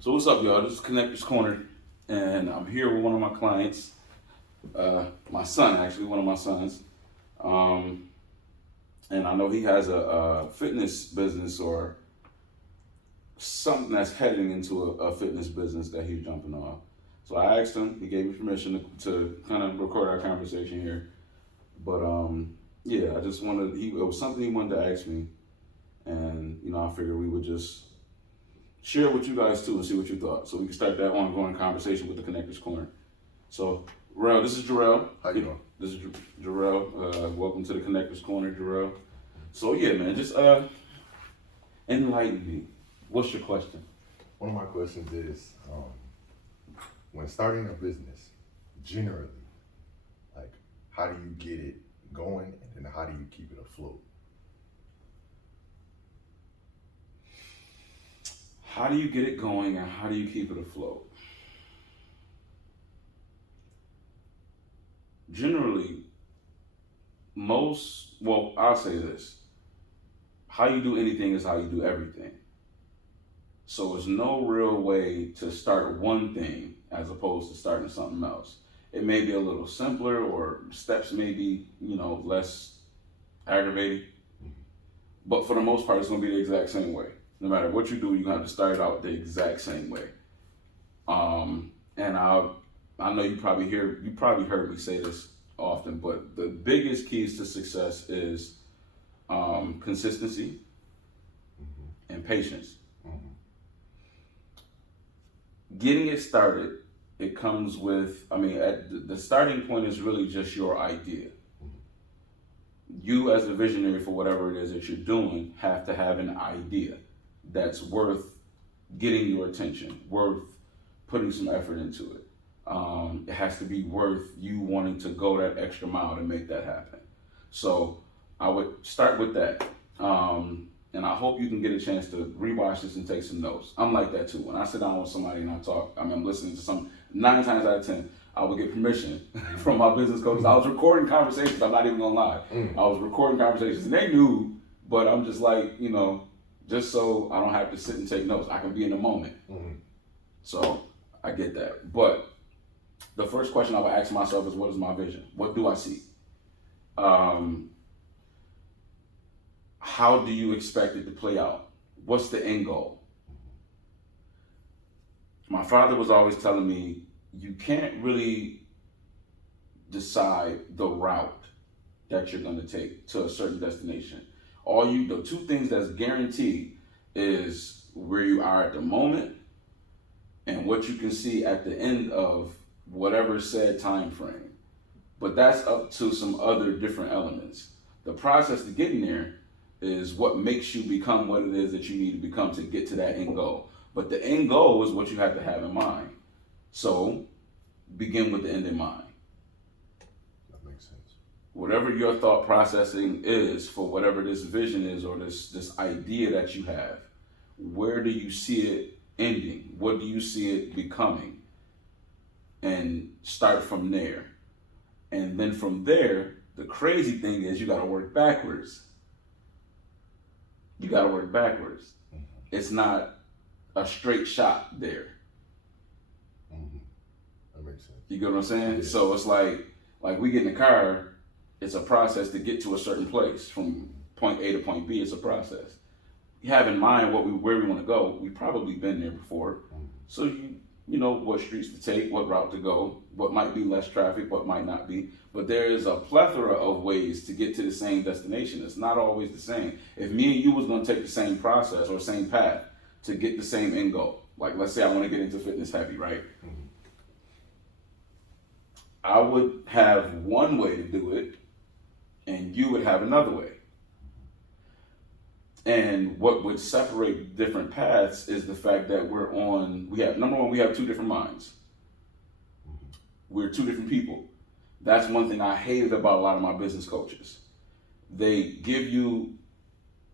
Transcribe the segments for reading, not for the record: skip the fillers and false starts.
So what's up, y'all? This is Connectors Corner, and I'm here with one of my clients, my son, actually, one of my sons. Um, and I know he has a fitness business or something that's heading into a fitness business that he's jumping on. So I asked him, he gave me permission to kind of record our conversation here. But yeah, I just wanted, it was something he wanted to ask me, and I figured we would just share it with you guys too and see what you thought, so we can start that ongoing conversation with the Connectors Corner. So, Jarrell, this is Jarrell. How you doing? This is Jarrell. Welcome to the Connectors Corner, Jarrell. So yeah, man, just enlighten me. What's your question? One of my questions is, when starting a business, generally, like, how do you get it going, and then how do you keep it afloat? How do you get it going and how do you keep it afloat? Generally, I'll say this. How you do anything is how you do everything. So there's no real way to start one thing as opposed to starting something else. It may be a little simpler, or steps may be, less aggravating. But for the most part, it's going to be the exact same way. No matter what you do, you're going to have to start out the exact same way. And I know you probably heard me say this often, but the biggest keys to success is consistency and patience. Getting it started, it comes with, the starting point is really just your idea. You, as a visionary for whatever it is that you're doing, have to have an idea that's worth getting your attention, worth putting some effort into it. It has to be worth you wanting to go that extra mile to make that happen. So I would start with that. And I hope you can get a chance to rewatch this and take some notes. I'm like that too. When I sit down with somebody and I talk, I'm listening to 9 times out of 10, I would get permission from my business coaches. I was recording conversations, I'm not even gonna lie. I was recording conversations and they knew, but I'm just like, just so I don't have to sit and take notes. I can be in the moment. So I get that. But the first question I would ask myself is, what is my vision? What do I see? How do you expect it to play out? What's the end goal? My father was always telling me, you can't really decide the route that you're going to take to a certain destination. The two things that's guaranteed is where you are at the moment and what you can see at the end of whatever said time frame. But that's up to some other different elements. The process to getting there is what makes you become what it is that you need to become to get to that end goal. But the end goal is what you have to have in mind. So begin with the end in mind. That makes sense. Whatever your thought processing is for whatever this vision is, or this idea that you have, where do you see it ending? What do you see it becoming? And start from there. And then from there, the crazy thing is you got to work backwards. It's not a straight shot there. That makes sense. You get what I'm saying? Yeah. So it's like we get in the car, it's a process to get to a certain place. From point A to point B, it's a process. You have in mind where we want to go. We've probably been there before. So you know what streets to take, what route to go, what might be less traffic, what might not be. But there is a plethora of ways to get to the same destination. It's not always the same. If me and you was going to take the same process or same path to get the same end goal, like let's say I want to get into fitness heavy, right? I would have one way to do it and you would have another way. And what would separate different paths is the fact that number one, we have two different minds. We're two different people. That's one thing I hated about a lot of my business coaches. They give you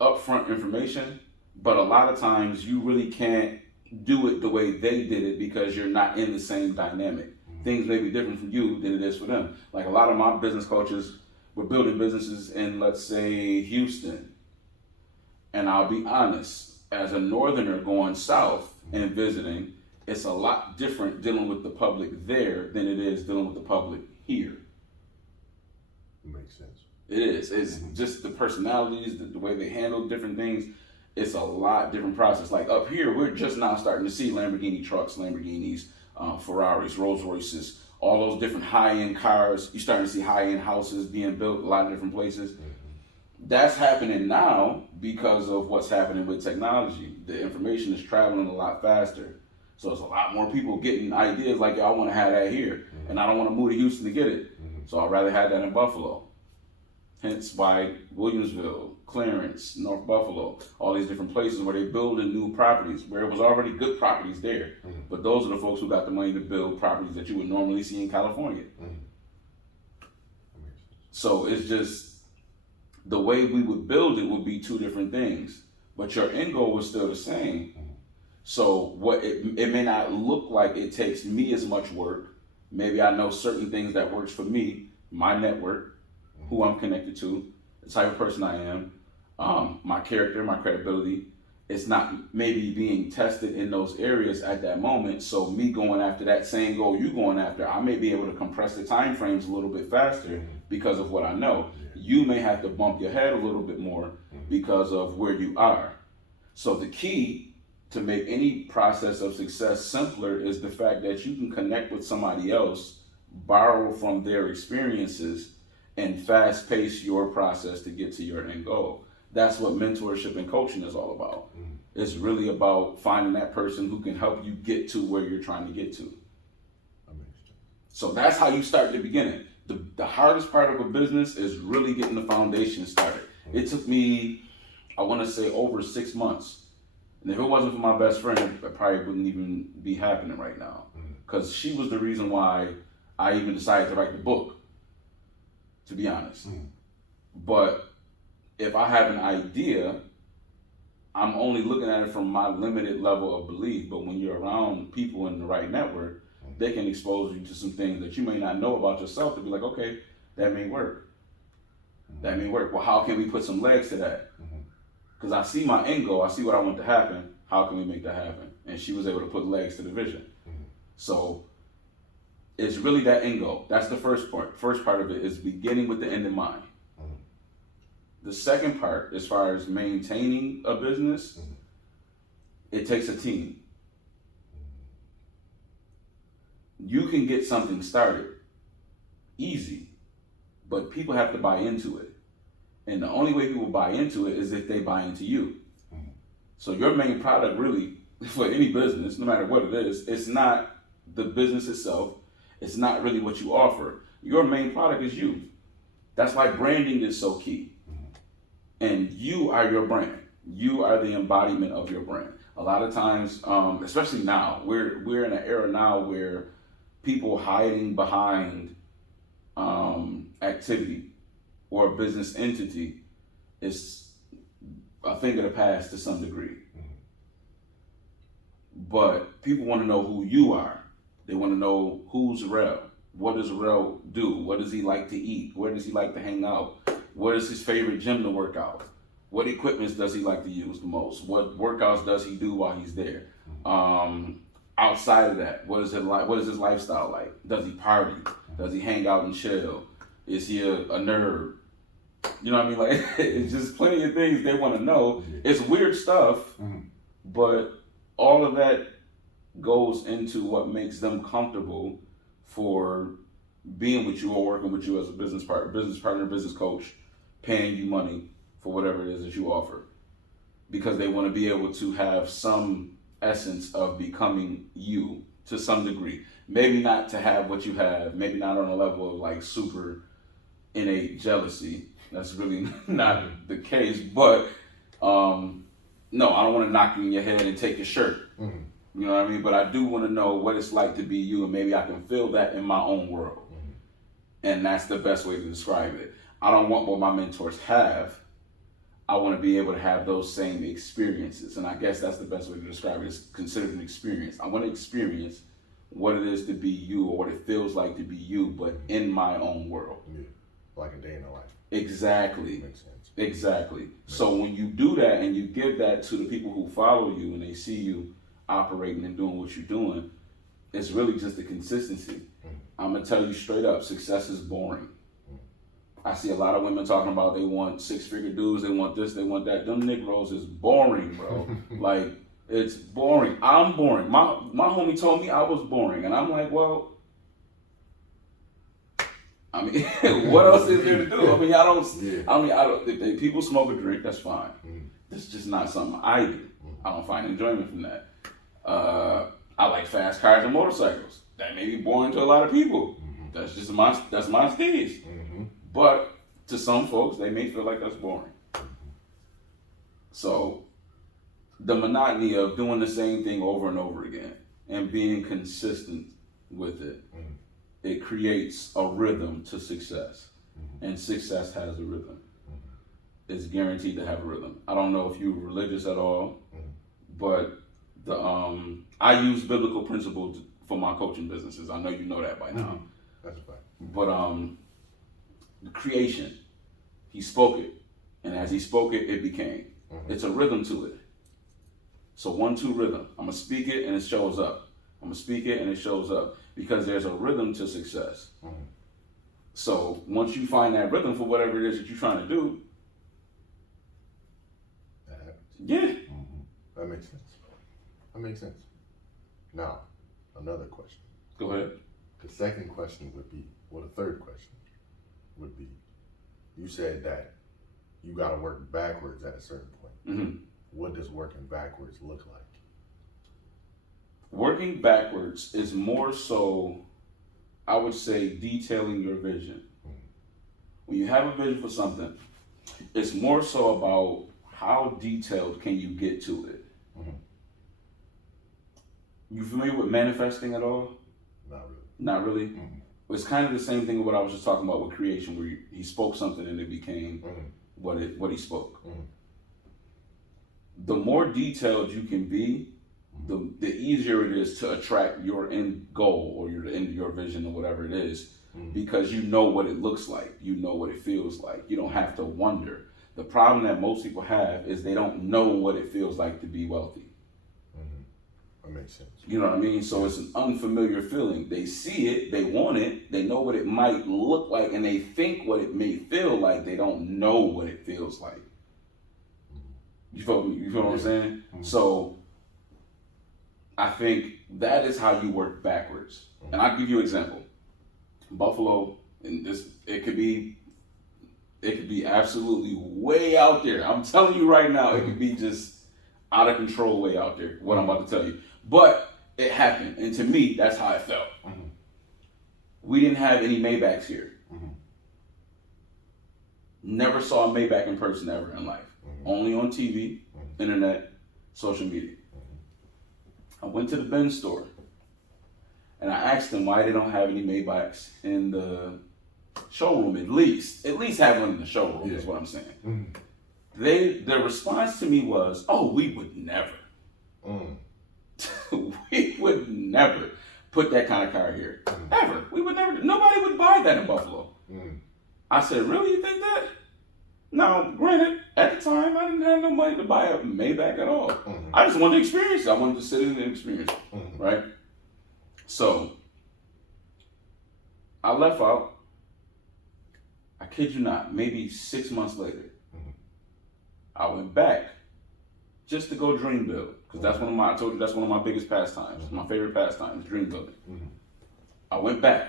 upfront information, but a lot of times you really can't do it the way they did it because you're not in the same dynamic. Things may be different for you than it is for them. Like a lot of my business coaches were building businesses in, let's say, Houston. And I'll be honest, as a northerner going south and visiting, it's a lot different dealing with the public there than it is dealing with the public here. Makes sense. It is. It's just the personalities, the way they handle different things. It's a lot different process. Like up here, we're just now starting to see Lamborghini trucks, Lamborghinis, Ferraris, Rolls Royces, all those different high-end cars. You're starting to see high-end houses being built a lot of different places. That's happening now because of what's happening with technology. The information is traveling a lot faster. So it's a lot more people getting ideas like, I want to have that here. And I don't want to move to Houston to get it. So I'd rather have that in Buffalo. Hence why Williamsville, Clarence, North Buffalo, all these different places where they building new properties, where it was already good properties there. But those are the folks who got the money to build properties that you would normally see in California. So it's just, the way we would build it would be two different things. But your end goal was still the same. So what it may not look like it takes me as much work. Maybe I know certain things that works for me, my network, who I'm connected to, the type of person I am, my character, my credibility. It's not maybe being tested in those areas at that moment. So me going after that same goal you going after, I may be able to compress the time frames a little bit faster because of what I know. You may have to bump your head a little bit more because of where you are. So the key to make any process of success simpler is the fact that you can connect with somebody else, borrow from their experiences, and fast pace your process to get to your end goal. That's what mentorship and coaching is all about. It's really about finding that person who can help you get to where you're trying to get to. So that's how you start at the beginning. The hardest part of a business is really getting the foundation started. It took me, I want to say, over 6 months. And if it wasn't for my best friend, it probably wouldn't even be happening right now. Because she was the reason why I even decided to write the book, to be honest. But if I have an idea, I'm only looking at it from my limited level of belief. But when you're around people in the right network, they can expose you to some things that you may not know about yourself to be like, okay, that may work. That may work. Well, how can we put some legs to that? Because I see my end goal, I see what I want to happen. How can we make that happen? And she was able to put legs to the vision. So it's really that end goal. That's the first part. First part of it is beginning with the end in mind. The second part, as far as maintaining a business, it takes a team. You can get something started easy, but people have to buy into it. And the only way people buy into it is if they buy into you. So your main product really, for any business, no matter what it is, it's not the business itself. It's not really what you offer. Your main product is you. That's why branding is so key. And you are your brand. You are the embodiment of your brand. A lot of times, especially now, we're in an era now where people hiding behind activity or a business entity is a thing of the past to some degree. But people want to know who you are. They want to know who's Rel. What does Rel do? What does he like to eat? Where does he like to hang out? What is his favorite gym to work out? What equipment does he like to use the most? What workouts does he do while he's there? Outside of that, what is it like? What is his lifestyle like? Does he party? Does he hang out and chill? Is he a nerd? You know what I mean? Like, it's just plenty of things they want to know. It's weird stuff, but all of that goes into what makes them comfortable for being with you or working with you as a business partner, business coach, paying you money for whatever it is that you offer. Because they want to be able to have some essence of becoming you to some degree. Maybe not to have what you have, maybe not on a level of like super innate jealousy. That's really not the case, but no, I don't want to knock you in your head and take your shirt. You know what I mean? But I do want to know what it's like to be you, and maybe I can feel that in my own world. And that's the best way to describe it. I don't want what my mentors have. I want to be able to have those same experiences. And I guess that's the best way to describe it. It's considered an experience. I want to experience what it is to be you, or what it feels like to be you, but in my own world. Like a day in the life. Exactly. Makes sense. Exactly. So when you do that and you give that to the people who follow you and they see you operating and doing what you're doing, it's really just the consistency. I'm gonna tell you straight up, success is boring. I see a lot of women talking about they want 6-figure dudes, they want this, they want that. Them Negroes is boring, bro. Like, it's boring. I'm boring. My homie told me I was boring, and I'm like, well, I mean, what else is there to do? I mean, if people smoke or drink, that's fine. It's just not something I do. I don't find enjoyment from that. I like fast cars and motorcycles. That may be boring to a lot of people. That's just my stage. But to some folks, they may feel like that's boring. So the monotony of doing the same thing over and over again and being consistent with it, it creates a rhythm to success. And success has a rhythm. It's guaranteed to have a rhythm. I don't know if you're religious at all, but I use biblical principles for my coaching businesses. I know you know that by now. That's fine. But creation, he spoke it, and as he spoke it, it became. It's a rhythm to it. So 1-2 rhythm. I'm gonna speak it and it shows up. I'm gonna speak it and it shows up because there's a rhythm to success. So once you find that rhythm for whatever it is that you're trying to do, that happens. Yeah. That makes sense. That makes sense. Now, another question. Go ahead. The second question would be, well, the third question would be, you said that you got to work backwards at a certain point. What does working backwards look like? Working backwards is more so, I would say, detailing your vision. When you have a vision for something, it's more so about how detailed can you get to it. You familiar with manifesting at all? Not really. Not really? It's kind of the same thing with what I was just talking about with creation, where he spoke something and it became what he spoke. The more detailed you can be, the easier it is to attract your end goal or your vision or whatever it is, because you know what it looks like, you know what it feels like. You don't have to wonder. The problem that most people have is they don't know what it feels like to be wealthy. That makes sense. You know what I mean? So it's an unfamiliar feeling. They see it, they want it, they know what it might look like, and they think what it may feel like. They don't know what it feels like. You feel me? You feel what I'm saying? So I think that is how you work backwards. And I'll give you an example. Buffalo, and it could be absolutely way out there. I'm telling you right now, it could be just out of control way out there, what I'm about to tell you. But it happened, and to me, that's how it felt. We didn't have any Maybachs here. Never saw a Maybach in person ever in life. Only on TV, internet, social media. I went to the Benz store, and I asked them why they don't have any Maybachs in the showroom, at least have one in the showroom, is what I'm saying. Their response to me was, oh, we would never. We would never put that kind of car here. Ever. We would never. Nobody would buy that in Buffalo. I said, really, you think that? Now, granted, at the time, I didn't have no money to buy a Maybach at all. I just wanted to experience it. I wanted to sit in and experience it, right? So, I left out, I kid you not, maybe 6 months later, I went back just to go dream build. Because I told you that's one of my biggest pastimes. My favorite pastime is dream building. I went back.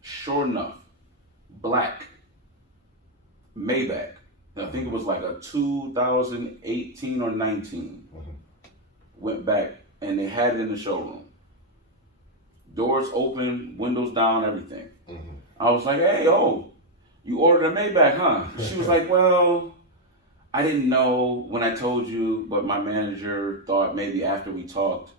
Sure enough, black Maybach. I think it was like a 2018 or 19. Went back and they had it in the showroom. Doors open, windows down, everything. I was like, hey, you ordered a Maybach, huh? She was like, well, I didn't know when I told you, but my manager thought maybe after we talked,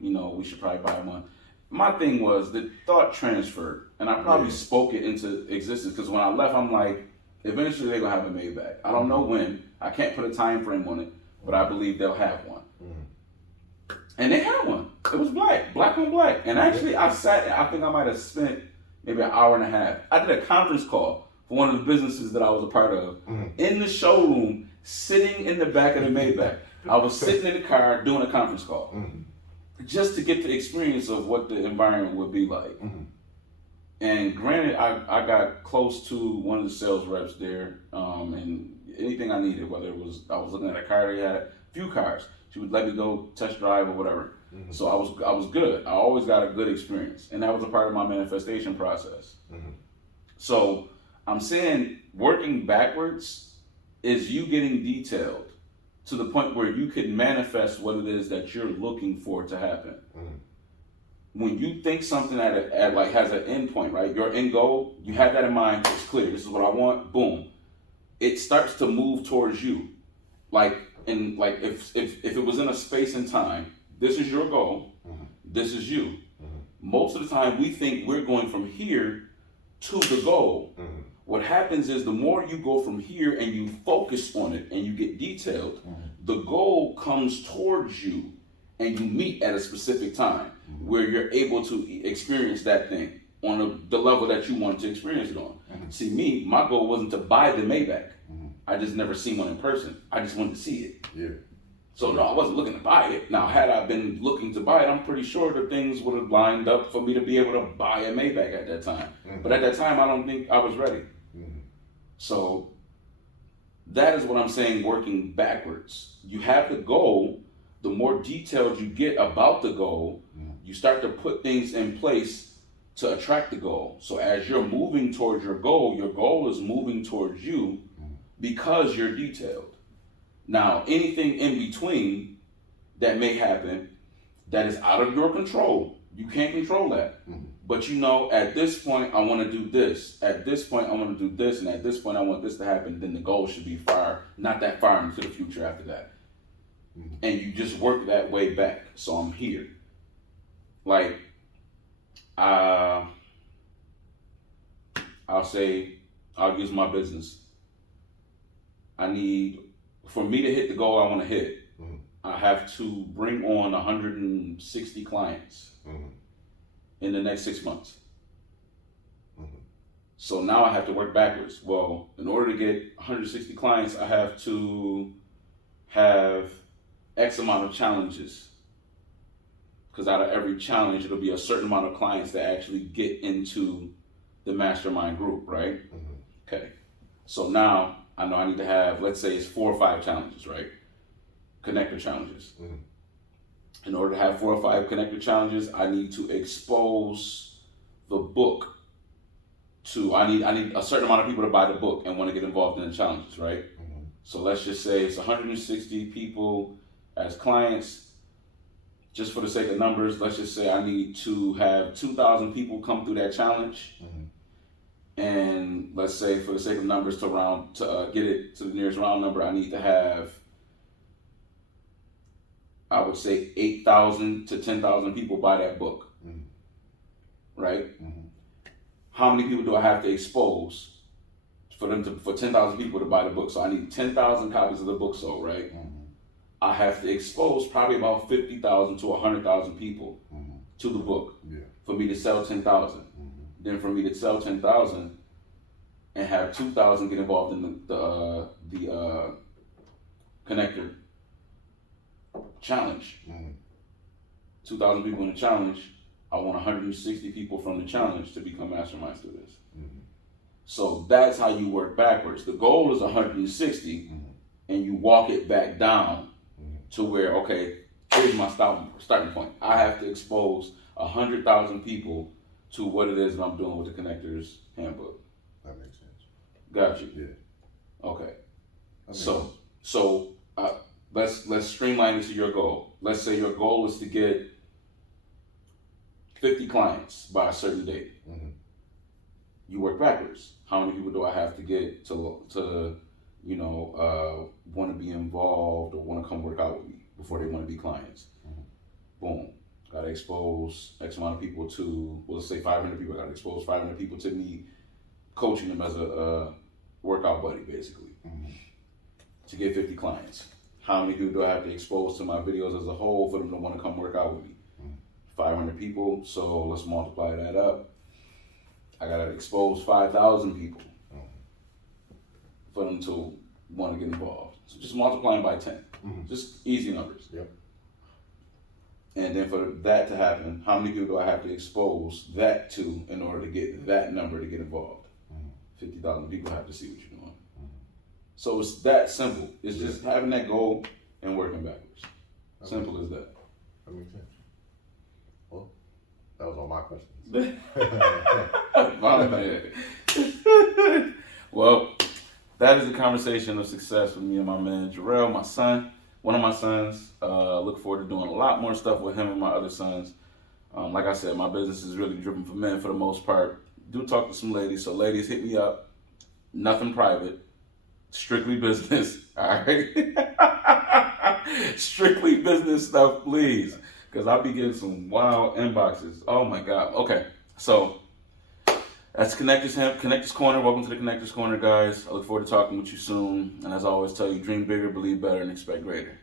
we should probably buy one. My thing was the thought transferred, and I probably spoke it into existence, because when I left, I'm like, eventually they're going to have a Maybach. I don't know when. I can't put a time frame on it, but I believe they'll have one. And they had one. It was black on black. And actually, I think I might have spent maybe an hour and a half. I did a conference call for one of the businesses that I was a part of. Mm-hmm. In the showroom, sitting in the back of the Maybach. I was sitting in the car doing a conference call. Mm-hmm. Just to get the experience of what the environment would be like. Mm-hmm. And granted, I got close to one of the sales reps there, and anything I needed, whether it was I was looking at a car, they had a few cars. She would let me go test drive or whatever. Mm-hmm. So I was good. I always got a good experience, and that was a part of my manifestation process. Mm-hmm. So I'm saying working backwards is you getting detailed to the point where you can manifest what it is that you're looking for to happen. Mm-hmm. When you think something at like has an end point, right? Your end goal, you have that in mind. It's clear. This is what I want. Boom. It starts to move towards you. Like if it was in a space and time, this is your goal. Mm-hmm. This is you. Mm-hmm. Most of the time, we think we're going from here to the goal. Mm-hmm. What happens is the more you go from here and you focus on it and you get detailed, the goal comes towards you and you meet at a specific time where you're able to experience that thing on the level that you want to experience it on. See, me, my goal wasn't to buy the Maybach. I just never seen one in person. I just wanted to see it. Yeah. So no, I wasn't looking to buy it. Now, had I been looking to buy it, I'm pretty sure the things would have lined up for me to be able to buy a Maybach at that time. Mm-hmm. But at that time, I don't think I was ready. Mm-hmm. So that is what I'm saying, working backwards. You have the goal. The more detailed you get about the goal, you start to put things in place to attract the goal. So as you're moving towards your goal is moving towards you because you're detailed. Now, anything in between that may happen that is out of your control, you can't control that. Mm-hmm. But you know, at this point, I want to do this. At this point, I want to do this. And at this point, I want this to happen. Then the goal should be not that far into the future after that. Mm-hmm. And you just work that way back. So I'm here. Like, I'll use my business. For me to hit the goal I want to hit, I have to bring on 160 clients in the next 6 months. So now I have to work backwards. Well, in order to get 160 clients, I have to have X amount of challenges. Because out of every challenge, it'll be a certain amount of clients that actually get into the mastermind group, right? Okay. So now I know I need to have, let's say it's 4 or 5 challenges, right? Connector challenges. In order to have 4 or 5 connector challenges, I need to expose the book to, I need a certain amount of people to buy the book and want to get involved in the challenges, right? So let's just say it's 160 people as clients. Just for the sake of numbers, let's just say I need to have 2,000 people come through that challenge. And let's say for the sake of numbers to get it to the nearest round number, I need to have, I would say 8,000 to 10,000 people buy that book, right? How many people do I have to expose for 10,000 people to buy the book? So I need 10,000 copies of the book sold, right? I have to expose probably about 50,000 to 100,000 people to the book for me to sell 10,000. Then for me to sell 10,000 and have 2,000 get involved in the connector challenge. 2,000 people in the challenge. I want 160 people from the challenge to become mastermind students. So that's how you work backwards. The goal is 160, and you walk it back down to where, okay, here's my starting point. I have to expose 100,000 people to what it is that I'm doing with the Connectors Handbook. That makes sense. Got you. Yeah. Okay. So let's streamline this to your goal. Let's say your goal is to get 50 clients by a certain date. You work backwards. How many people do I have to get to want to be involved or want to come work out with me before they want to be clients? Boom. Got to expose X amount of people to, well, let's say 500 people. Got to expose 500 people to me, coaching them as a workout buddy, basically, to get 50 clients. How many people do I have to expose to my videos as a whole for them to want to come work out with me? 500 people. So let's multiply that up. I got to expose 5,000 people for them to want to get involved. So just multiplying by 10. Just easy numbers. Yep. And then for that to happen, how many people do I have to expose that to in order to get that number to get involved? 50,000 people have to see what you're doing. So it's that simple. It's just having that goal and working backwards. Simple as that. That makes sense. Well, that was all my questions. My man. Well, that is the conversation of success with me and my man Jarrell, my son, one of my sons. Look forward to doing a lot more stuff with him and my other sons. Like I said, my business is really driven for men for the most part. Do talk to some ladies, so ladies, hit me up. Nothing private, strictly business. All right, strictly business stuff, please, because I'll be getting some wild inboxes. Oh my God. Okay, so that's Connectors Corner. Welcome to the Connectors Corner, guys. I look forward to talking with you soon. And as I always tell you, dream bigger, believe better, and expect greater.